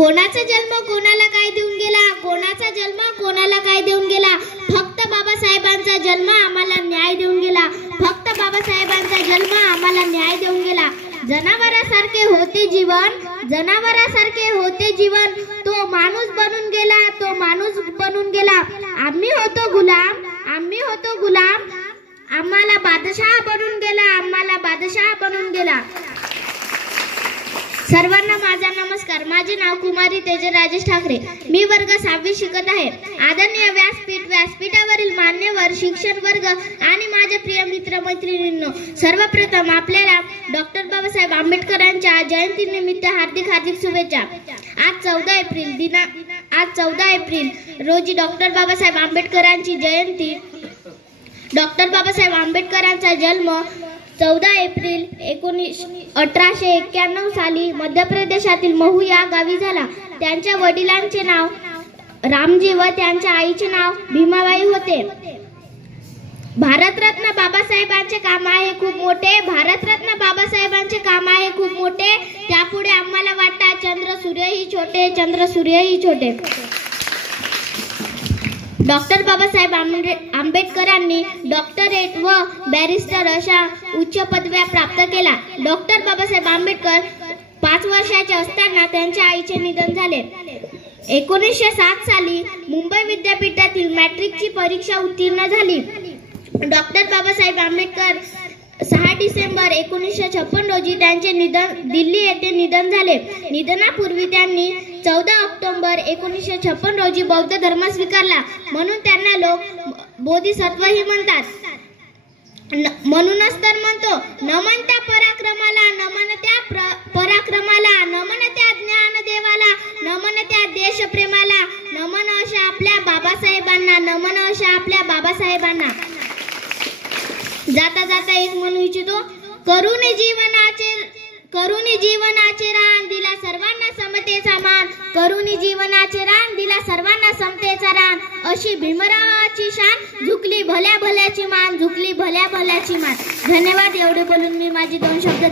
कोणाचा जन्म कोणाला काय देऊन गेला, कोणाचा जन्म कोणाला काय देऊन गेला. फक्त बाबासाहेबांचा जन्म आम्हाला न्याय देऊन गेला. फक्त बाबासाहेबांचा जन्म आम्हाला न्याय देऊन गेला. जनावरासारखे होते जीवन, जनावरासारखे होते जीवन. तो माणूस बनून गेला, तो माणूस बनून गेला. आम्ही होतो गुलाम, आम्ही होतो गुलाम. आम्हाला बादशाह बनून गेला, आम्हाला बादशाह बनून गेला. सर्वांना माझा नमस्कार. माझे नाव कुमारी तेजल राजेश ठाकरे. मी वर्ग 6वी शिकत आहे. आदरणीय व्यासपीठावरील मान्यवर, शिक्षण वर्ग आणि माझे प्रिय मित्र मैत्रिणींनो, सर्वप्रथम आपल्याला डॉक्टर बाबासाहेब आंबेडकरांच्या जयंतीनिमित्त हार्दिक हार्दिक शुभेच्छा. आज 14 एप्रिल रोजी डॉक्टर बाबासाहेब आंबेडकरांची जयंती. डॉक्टर बाबासाहेब आंबेडकरांचा जन्म 14 एप्रिल 1891 साली मध्य प्रदेशातील महू या गावी झाला. त्यांच्या वडिलांचे नाव रामजी व त्यांच्या आईचे नाव भीमाबाई होते. भारतरत्न बाबासाहेबांचे काम आहे खूप मोठे, भारतरत्न बाबासाहेबांचे काम आहे खूप मोठे. त्यापुढे आम्हाला वाटतात चंद्र सूर्यही छोटे, चंद्र सूर्यही छोटे. डॉक्टर बाबासाहेब आंबेडकरांनी डॉक्टरेट व बॅरिस्टर अशा उच्च पदव्या प्राप्त केल्या. डॉक्टर बाबासाहेब आंबेडकर 5 वर्षाचे असताना त्यांच्या आईचे निधन झाले. 1907 साली मुंबई विद्यापीठातील मॅट्रिकची परीक्षा उत्तीर्ण झाली. डॉक्टर बाबासाहेब आंबेडकर 6 डिसेंबर 1956 रोजी त्यांचे दिल्ली येथे निधन झाले. निधनापूर्वी त्यांनी 14 ऑक्टोबर 1956 रोजी बौद्ध धर्म स्वीकारला. म्हणून त्यांना लोक बोधिसत्वही म्हणतात. म्हणूनच तर म्हणतो, नमन त्या पराक्रमाला, नमन त्या पराक्रमाला, नमन त्या ज्ञानदेवाला, नमन त्या देशप्रेमाला, नमन अशा आपल्या बाबासाहेबांना, नमन अशा आपल्या बाबासाहेबांना. जाता जाता एक म्हणू इच्छितो, करुणी जीवनाचे रान दिला सर्वांना समतेचा मान, करुणी जीवनाचे रान दिला सर्वांना समतेचा रान. अशी भीमरावाची शान, झुकली भल्या भल्याची मान, झुकली भल्या भल्याची मान. धन्यवाद. एवढे बोलून मी माझी 2 शब्द